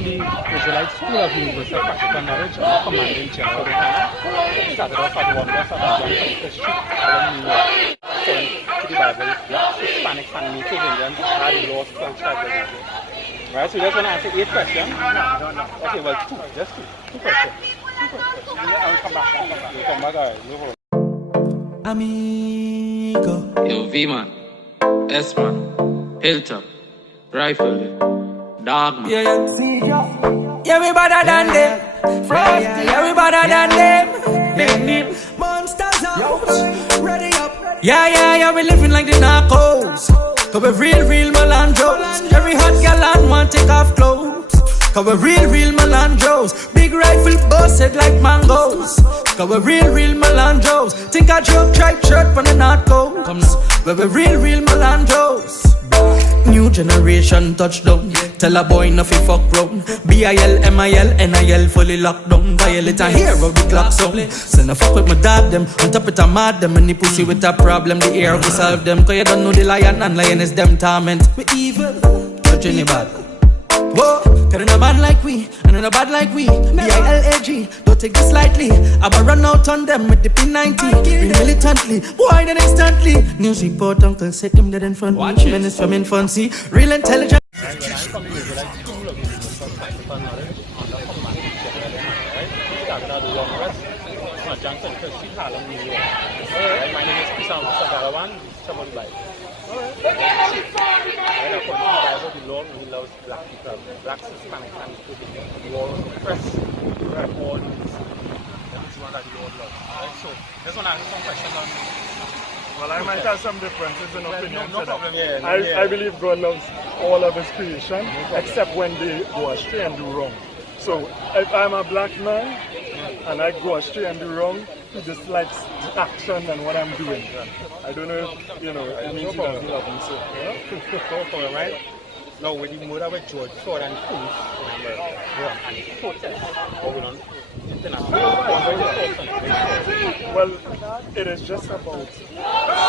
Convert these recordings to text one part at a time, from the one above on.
The Israelite School of Universal Practical Knowledge and Commanding General YAHANNA started off at the wonders of the street along New York. According to the Bible, blacks, Hispanics, and Native Indians had lost culture religion. Right, so you just want to answer 8 questions? No. Okay, well, 2, just 2 questions. 2 questions. I will come back. You'll come back, alright, no problem. Amigo. Yo, V man, S man, Hilltop, Rifle, Dog man. Yeah, we better than them. Yeah, we better than them. Monsters out, ready up. Yeah, we living like the narcos. Cause we're real melandros. Every hot gal and want take off clothes. Cause we're real melandros. Big rifle busted like mangoes. Cause we're real melandros. Think I joke tripe shirt from the North Coast. Come now, we're real melandros. New generation touchdown. Tell a boy no fi fuck round. BIL, MIL, NIL fully locked down. Violate a hero the clock sound. Send a fuck with my dog them. On top it a mad them. Any pussy with a problem the air we solve them. Cause you don't know the lion and lion is them torment. We evil, touch any bad. Whoa, cause they're not bad like we, and they're not bad like we. B-I-L-A-G, don't take this lightly. I'ma run out on them with the P90. Bring militantly, boy then instantly. News report, uncle said him dead in front. Watch it. Menace from infancy, real intelligent. When I'm from the Israelite School of Universal Practical Knowledge under Commanding General YAHANNA, right? Started at the longest on Junction 1st Street, Harlem, New York. Right? My name is Pisang somebody like. Right, according to the Bible, the Lord only loves black people, blacks, Hispanics, and Native. The Lord will oppress all these. That is one that the Lord loves. Right? So, just want to ask some questions on. Well, I might have some differences in opinion. No problem. I believe God loves all of His creation, except when they go astray and do wrong. So, if I'm a black man and I go astray and do wrong, He dislikes the action and what I'm doing. I don't know if, it means He doesn't love me. So, no problem, right? Now, with the murder with George Floyd and police, and the protest going on internationally, well, it is just about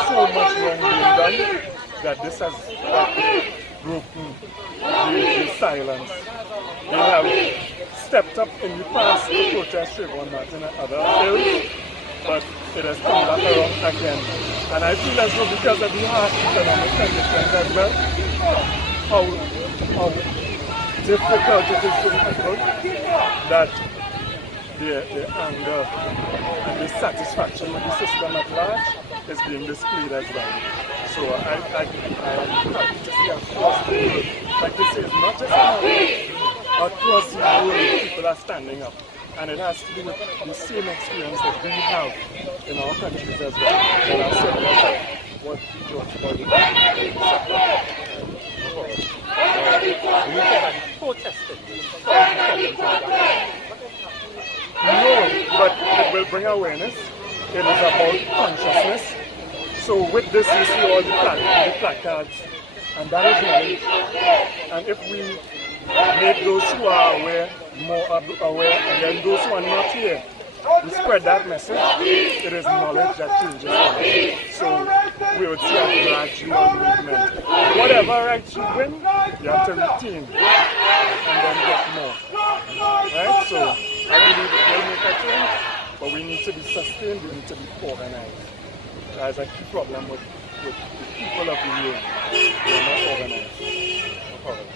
so much wrong being done that this has broken the silence. They have stepped up in the past to protest Trayvon Martin and other bills, but it has come back around again. And I feel as though because of the harsh economic conditions as well, how difficult it is for people, that the anger and dissatisfaction with the system at large is being displayed as well. So I am happy to see across the world, like this is not just across the world, people are standing up. And it has to do with the same experience that we have in our countries as well. And I'll say what George Floyd No, but it will bring awareness. It is about consciousness. So with this, you see all the placards, and that is knowledge. And if we make those who are aware more aware, and then those who are not here, we spread that message. It is knowledge that changes lives. So we would see a gradual movement. Whatever rights you win, you have to retain and then get more. Right? So I believe it will make a change, but we need to be sustained, we need to be organized. There's a key problem with the people of the world. They are not organized.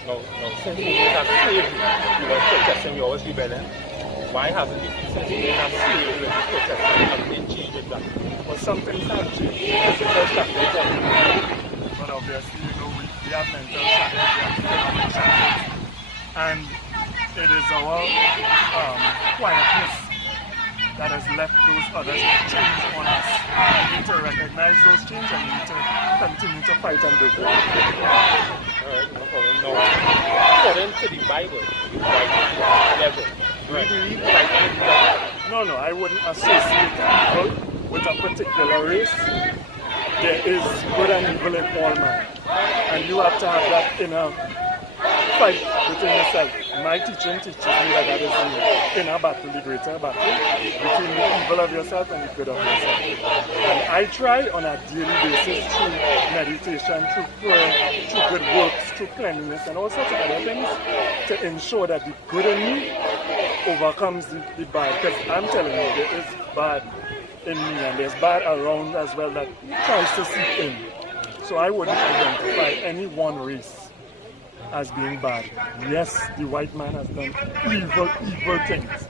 No. Since you have slavery, you were protesting, you always rebelling. Why haven't you, since you have slavery, you were protesting, haven't been changed with that? Well, some things have changed. But obviously, we have mental challenges, we have economic challenges. And it is our quietness that has left those others to change on us. We need to recognize those changes and we need to continue to fight and do that. Alright, no problem. No. According to the Bible, you fight on the level. Do you believe fight on the level? No, I wouldn't associate people with a particular race. There is good and evil in all man. And you have to have that inner fight within yourself. my teaching teaches me that is the inner battle, the greater battle between the evil of yourself and the good of yourself. And I try on a daily basis through meditation, through prayer, through good works, through cleanliness and all sorts of other things to ensure that the good in me overcomes the bad. Because I'm telling you, there is bad in me and there's bad around as well that tries to seep in. So I wouldn't identify any one race as being bad. Yes, the white man has done evil things.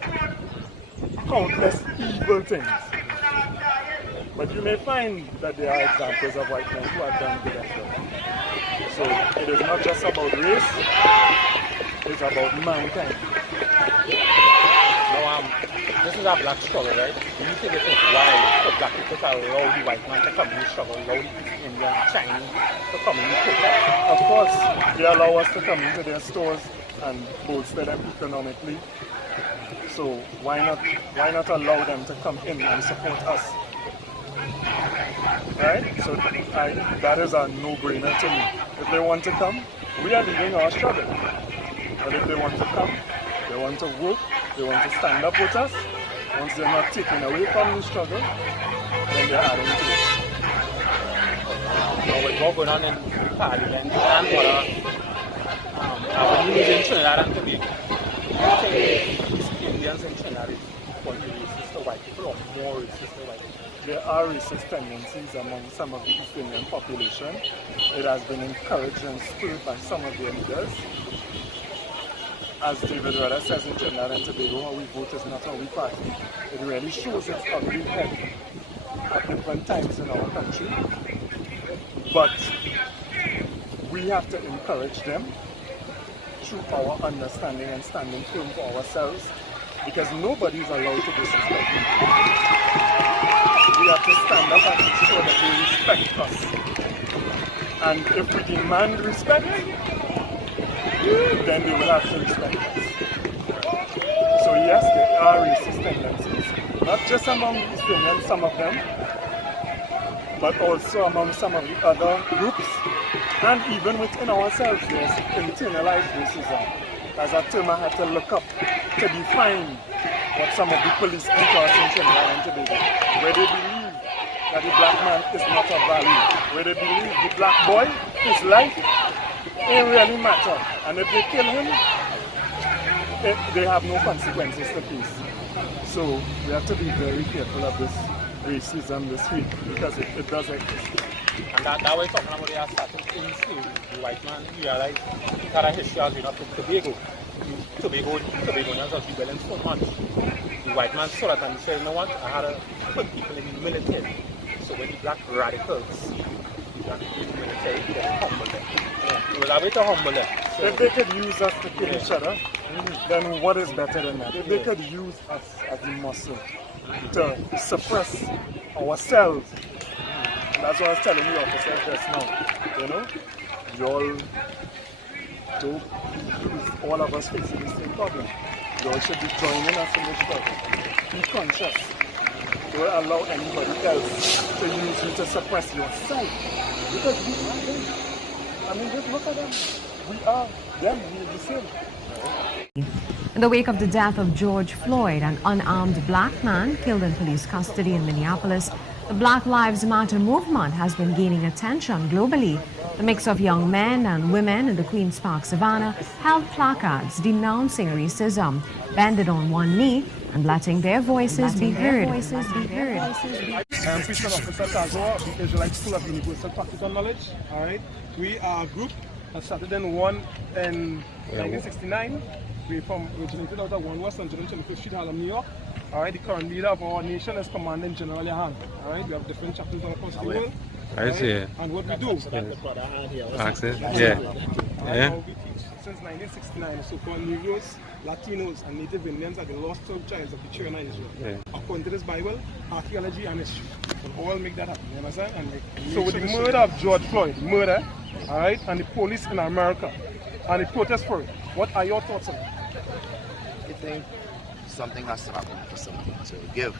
Countless evil things. But you may find that there are examples of white men who have done good as well. So it is not just about race, it's about mankind. Now, this is a black struggle, right? Do you think it is why for black people to allow the white man to come in the struggle, allow the Indian, Chinese to come in the struggle? Of course, they allow us to come into their stores and bolster them economically. So why not allow them to come in and support us? Right? So that is a no-brainer to me. If they want to come, we are leading our struggle. But if they want to come, they want to work, they want to stand up with us. Once they're not taken away from the struggle, then they're adding to it. Now, with what going on in Parliament and what news in Trinidad and Tobago, do you think these Indians in Trinidad is going to be racist to white people or more racist to white people? There are racist tendencies among some of the East Indian population. It has been encouraged and spurred by some of their leaders. As David Rudder says in Trinidad and Tobago, how we vote is not how we party. It really shows its ugly head at different times in our country. But we have to encourage them through our understanding and standing firm for ourselves, because nobody is allowed to disrespect them. We have to stand up and ensure that they respect us. And if we demand respect, then they will have to respect us. So yes, there are racist tendencies, not just among the East Indians, some of them, but also among some of the other groups, and even within ourselves there's internalized racism. As a term I had to look up to define what some of the police do to us in Trinidad and Tobago, where they believe that the black man is not of value, where they believe the black boy, his life, it really matters. And if they kill him, they have no consequences to face. So we have to be very careful of this racism this week, because it does exist. And that way talking about the starting in slavery, the white man realized he had a history as enough in Tobago. Tobagonians have rebelling so much. The white man saw that and he said, you know what, I had to put people in the military. So when the black radicals see the black people in the military, they humble them. It was a way to humble them. So if they could use us to kill each other, then what is better than that? If they could use us as a muscle to suppress ourselves, that's what I was telling the officers just now. You know, you all don't use all of us facing the same problem. You all should be joining us in this struggle. Be conscious. Don't allow anybody else to use you to suppress yourself. Because we are them. I mean, just look at them. We are them. We are the same. In the wake of the death of George Floyd, an unarmed black man killed in police custody in Minneapolis, the Black Lives Matter movement has been gaining attention globally. The mix of young men and women in the Queen's Park Savannah held placards denouncing racism, bended on one knee and letting their voices be heard. I am Police Officer Tazo, the Israelite School of Universal Practical Knowledge. All right, we are a group that started in 1969. We originated out of 1 West on 25th Street, Harlem, New York. All right, the current leader of our nation is Commandant General YAHANNA. All right, we have different chapters all across the world. I see. And what we do, Access. Yeah. how we teach since 1969, so-called Negroes, Latinos, and Native Indians are the lost 12 tribes of the children of Israel. Yeah. According to this Bible, archaeology and history will all make that happen. You understand? And so with the murder of George Floyd, all right, and the police in America, and the protest for it, what are your thoughts on it? I think something has to happen for something to give.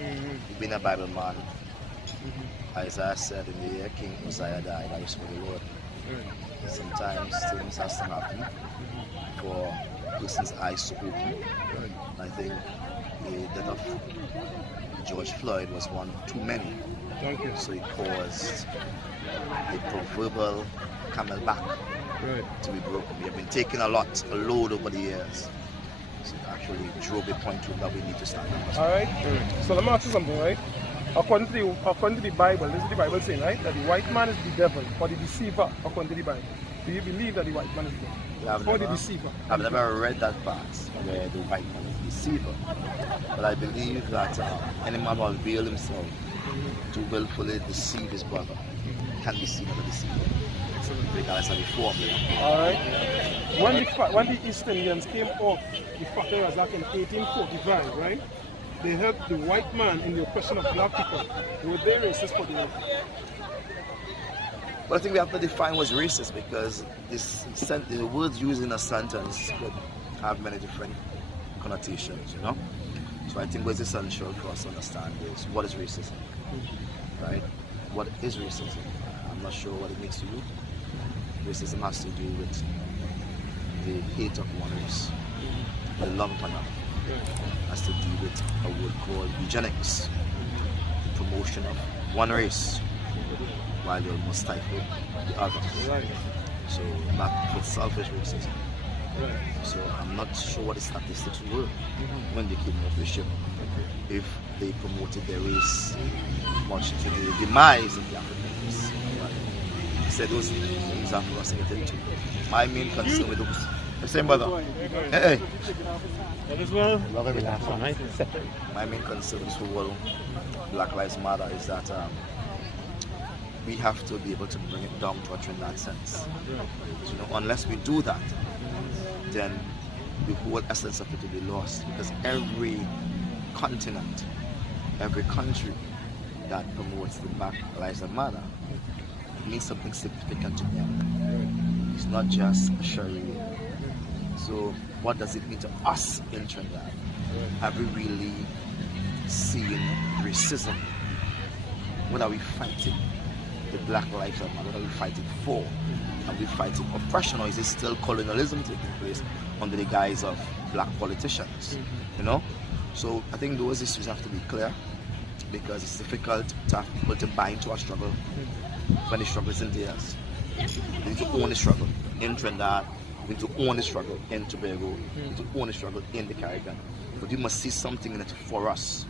You've been a Bible man. Isaiah said in the year King Uzziah died, I was for the Lord. Sometimes things has to happen for person's I.S.U.P. I think the death of George Floyd was one too many. Thank you. So it caused the proverbial camel back to be broken. We have been taking a load over the years. So it actually drove the point home that we need to stand up. Alright? So let me ask you something, right? According to the Bible, this is the Bible saying, right? That the white man is the devil or the deceiver, according to the Bible. Do you believe that the white man is the devil? Or the deceiver? I've never read that part where the white man is the deceiver. But I believe that any man will reveal himself to willfully deceive his brother can be seen as a deceiver. Regardless of the formula. Alright. When the East Indians came off the factory was like in 1845, right? They helped the white man in the oppression of black people. They were very racist for the Well, I think we have to define what's racist because the words used in a sentence could have many different connotations, you know? So I think what's essential for us to understand is what is racism, right? What is racism? I'm not sure what it means to you. Racism has to do with the hate of one race, the love of another. It has to do with a word called eugenics, the promotion of one race while you almost stifle the other. So that was selfish racism. So I'm not sure what the statistics were when they came off the ship. If they promoted their race much to the demise of the African race. I said those things are for us to get into. My main concern with those. The same brother. Hey. My main concern with the whole Black Lives Matter is that we have to be able to bring it down to a Trinidad sense. So, you know, unless we do that, then the whole essence of it will be lost. Because every continent, every country that promotes the Black Lives Matter means something significant to them. It's not just a charade. So what does it mean to us in Trinidad? Have we really seen racism? What are we fighting? The Black Lives Matter, what are we fighting for? Are we fighting oppression, or is it still colonialism taking place under the guise of black politicians? You know? So I think those issues have to be clear because it's difficult to have people to buy into our struggle when the struggle isn't theirs. We need to own the struggle in Trinidad, we need to own the struggle in Tobago, we need to own the struggle in the Caribbean. But you must see something in it for us.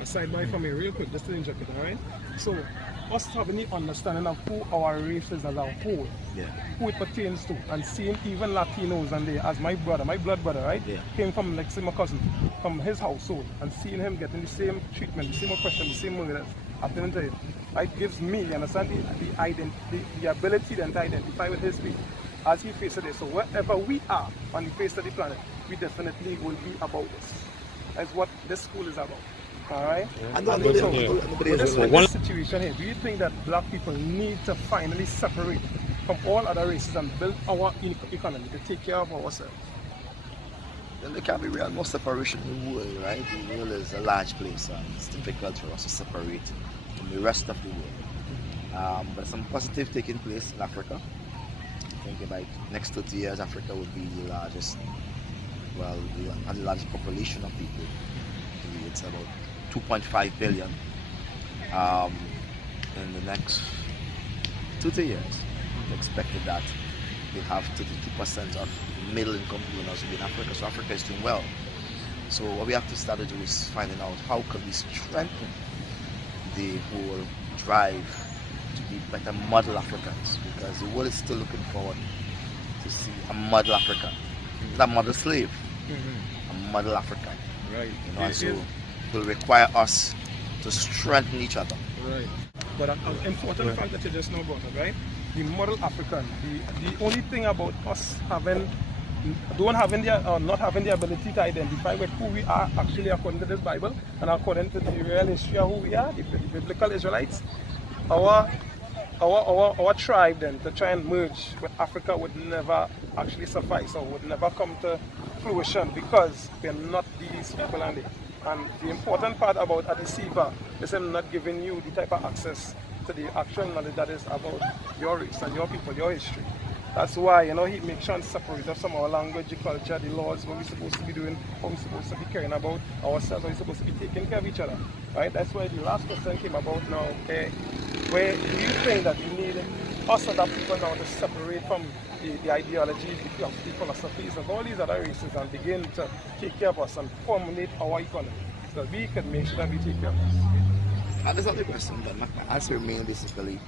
A sidebar from me real quick, just to inject it, alright? So, us having the understanding of who our race is as a whole, who it pertains to, and seeing even Latinos and they, as my brother, my blood brother, right? Came from, like, say, my cousin, from his household, and seeing him getting the same treatment, the same oppression, the same murder happening to him, it gives me, you understand, the ability then to identify with his people as he faces it. So wherever we are on the face of the planet, we definitely will be about this. That's what this school is about. Alright? With this situation here, do you think that black people need to finally separate from all other races and build our economy to take care of ourselves? Then there can be real no separation in the world, right? The world is a large place and it's difficult for us to separate from the rest of the world. But some positive taking place in Africa. I think in like next 30 years, Africa would be the largest, well, the largest population of people. It's about 2.5 billion in the next 2-3 years. It's expected that they have 32% of middle income earners within Africa, so Africa is doing well. So what we have to start to do is finding out how can we strengthen the whole drive to be better model Africans, because the world is still looking forward to see a model African, not a model slave, a model African. Right. You know, and so it will require us to strengthen each other. Right. But an important fact that you just now brought up, right? The model African. The only thing about us not having the ability to identify with who we are actually according to this Bible and according to the real history of who we are, the biblical Israelites, our tribe then to try and merge with Africa would never actually suffice or would never come to fruition because we are not these people. And the important part about a deceiver is him not giving you the type of access to the actual knowledge that is about your race and your people, your history. That's why, you know, he makes sure to separate us from our language, the culture, the laws, what we're supposed to be doing, what we're supposed to be caring about ourselves, how we're supposed to be taking care of each other, right? That's why the last question came about now, okay, where do you think that you need us as people now to separate from the ideologies, the philosophies of all these other races and begin to take care of us and formulate our economy so that we can make sure that we take care of us? That's not the question, but my answer remains basically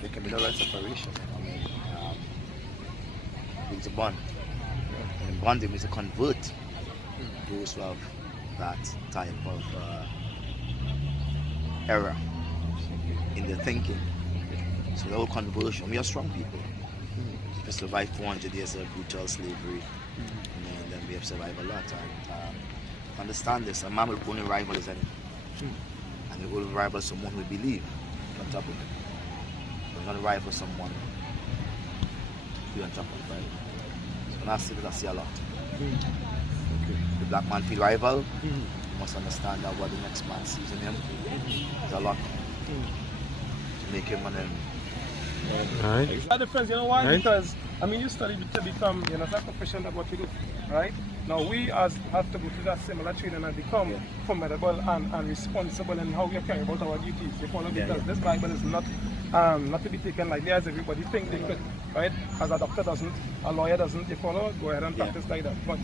there can be no right separation. I mean, it's a bond. And bonding is to convert those who have that type of error in their thinking. So the whole conversion, we are strong people. We survived 400 years of brutal slavery, and then we have survived a lot. And understand this, a man will only rival his enemy. And he will rival someone who believe on top of it. But not rival someone who on top of it. Right? So when I see that, I see a lot. The black man feel rival, you must understand that what the next man sees in him is a lot to make him an enemy. Right. That difference, you know why? Right. Because, I mean, you study to become, you know, that profession that what you do, right? Now, we have to go through that similar training and become formidable and responsible in how we care about our duties. You follow? Because this Bible is not to be taken lightly as everybody think they could, right? As a doctor doesn't, a lawyer doesn't, you follow? Go ahead and practice like that. But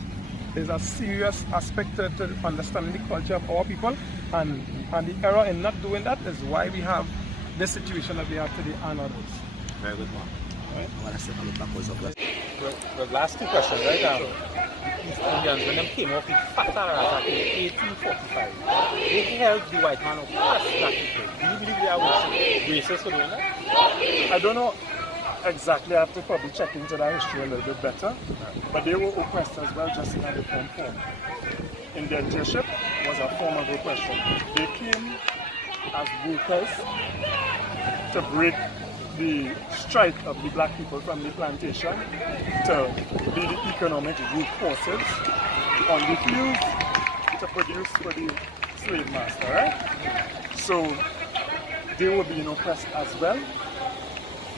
there's a serious aspect to understanding the culture of our people, and the error in not doing that is why we have this situation that we have today and others. Very good one. Right? Well, I said, backwards of that. The last two questions, right? The East Indians, when they came off with Fatara in 1845, they held the white man oppressed black people. Do you believe they are racist for doing that? I don't know exactly. I have to probably check into that history a little bit better. But they were oppressed as well, just in a different form. Indentureship was a form of oppression. They came as workers to break the strike of the black people from the plantation to be the economic root forces on the fields to produce for the slave master, right? So they were being oppressed as well.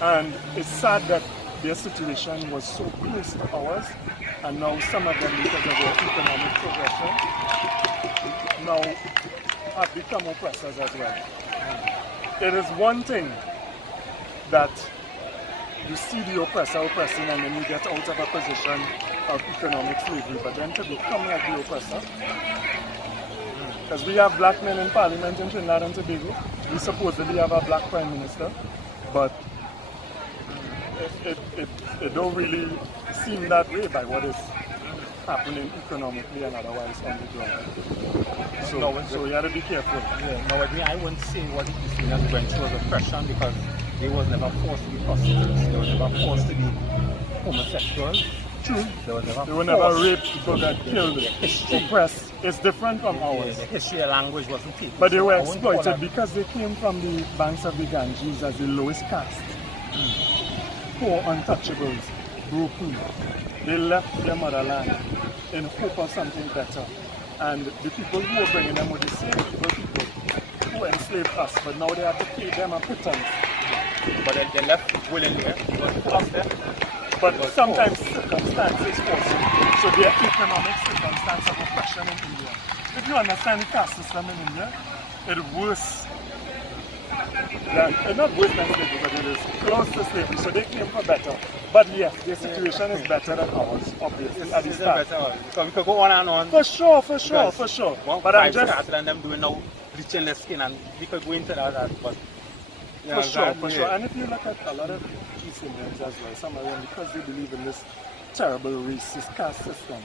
And it's sad that their situation was so close to ours, and now some of them, because of their economic progression, now have become oppressors as well. It is one thing that you see the oppressor oppressing and then you get out of a position of economic slavery, but then to become like the oppressor, because we have black men in parliament in Trinidad and Tobago, we supposedly have a black prime minister, but it don't really seem that way by what is happening economically and otherwise on the ground. So you have to be careful. Yeah, no, I wouldn't say what the East Indians went through was oppression, because they was never forced to be prostitutes. They were never forced to be homosexuals. True. They were never raped, people got killed, oppressed. It's different from ours. The history of language wasn't taken. But they were exploited because they came from the banks of the Ganges as the lowest caste. Poor untouchables, broken. They left their motherland in hope of something better. And the people who were bringing them were the same people who enslaved us, but now they have to pay them a pittance. But they left willingly, But sometimes circumstances force them. So there are economic circumstances of oppression in India. If you understand the caste system in India, it's worse than, not worse than slavery, but it is close to slavery. So they came for better. But yes, their situation is better than ours, obviously, at the start. So we could go on and on. For sure. But I'm just... Started and them doing now bleaching their skin, and we could go into that, but... For sure. And if you look at a lot of East Indians as well, some of them, because they believe in this terrible racist caste system,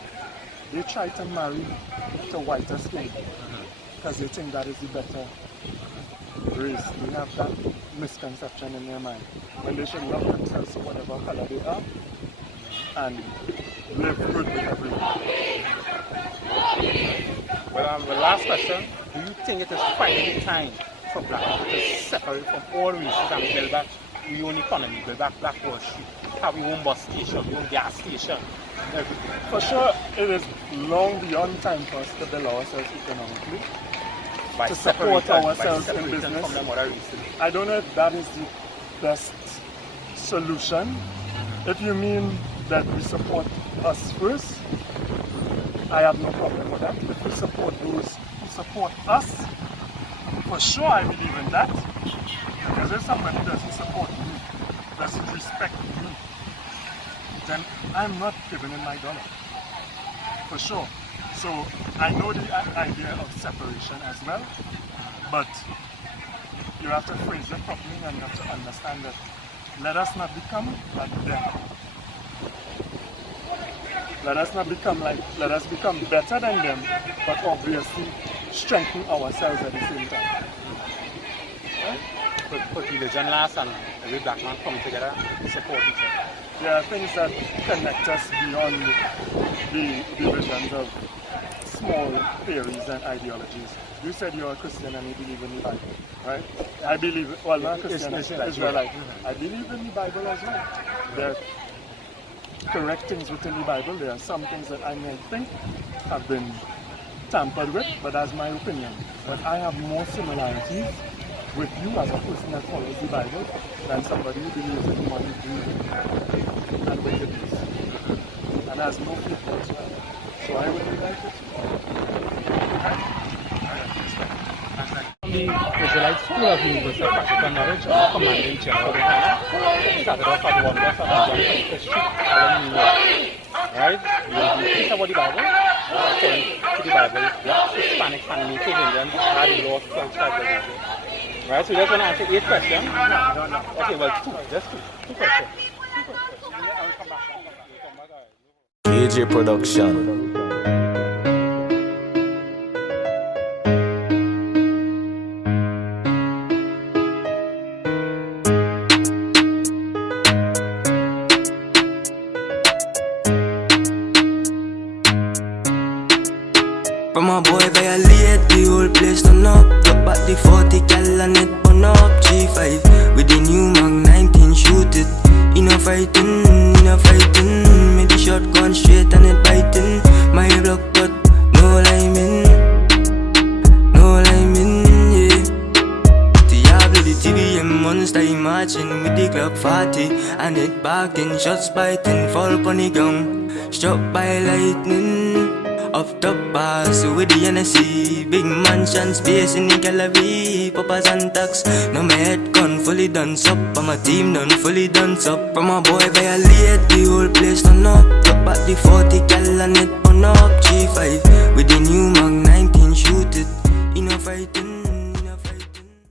they try to marry to whiter skin because they think that is the better race. They have that misconception in their mind when they should love themselves for whatever color they are and live good with everyone. Well, the last question, do you think it is finally time for black people to separate from all races and build back your own economy, build back Black Wall Street, have your own bus station, your own gas station, everything? For sure, it is long beyond time for us to build ourselves economically, to support ourselves in business. From them other races. I don't know if that is the best solution, If you mean that we support us first, I have no problem with that. If we support those who support us, for sure I believe in that. Because if somebody doesn't support me, doesn't respect me, then I'm not giving in my dollar. For sure. So I know the idea of separation as well, but you have to phrase it properly and you have to understand that let us not become like them. Let us become better than them, but obviously strengthen ourselves at the same time. Put religion last and every black man come together and support each other. There are things that connect us beyond the divisions of small theories and ideologies. You said you're a Christian and you believe in the Bible, right? I believe, well, not Christian, Israelite. I believe in the Bible as well. There are correct things within the Bible. There are some things that I may think have been tampered with, but that's my opinion. But I have more similarities with you as a person that follows the Bible than somebody who believes in money, greed, and wickedness. And has no faith whatsoever. So I would like it. The Israelite School of Universal Practical Knowledge of Commanding General YAHANNA started off at one of the SHALAM, New York. Right? We teach about the Bible. According to the Bible, Hispanics and Native Indians had lost tribalism. Right? So you just want to answer 8 questions? No. Okay, well, 2. Just 2 questions. I will come back. KJ Production. From a boy violate, the whole place turn up. Drop back the 40 cal and it burn up. G5 with the new Mag 19, shoot it. In a fighting. Me the shotgun straight and it biting. My block cut, no liming, yeah. Diablo the TVM monster marching with the club 40 and it barking, shots biting, fall upon the ground, struck by lightning. Off top bars with the NSC, big mansion space in the gallery, Papas and tax. Now my head gun fully done up, and my team done fully done up. From a boy violate, the whole place turn up. Drop back the 40 cal and it burn up. G5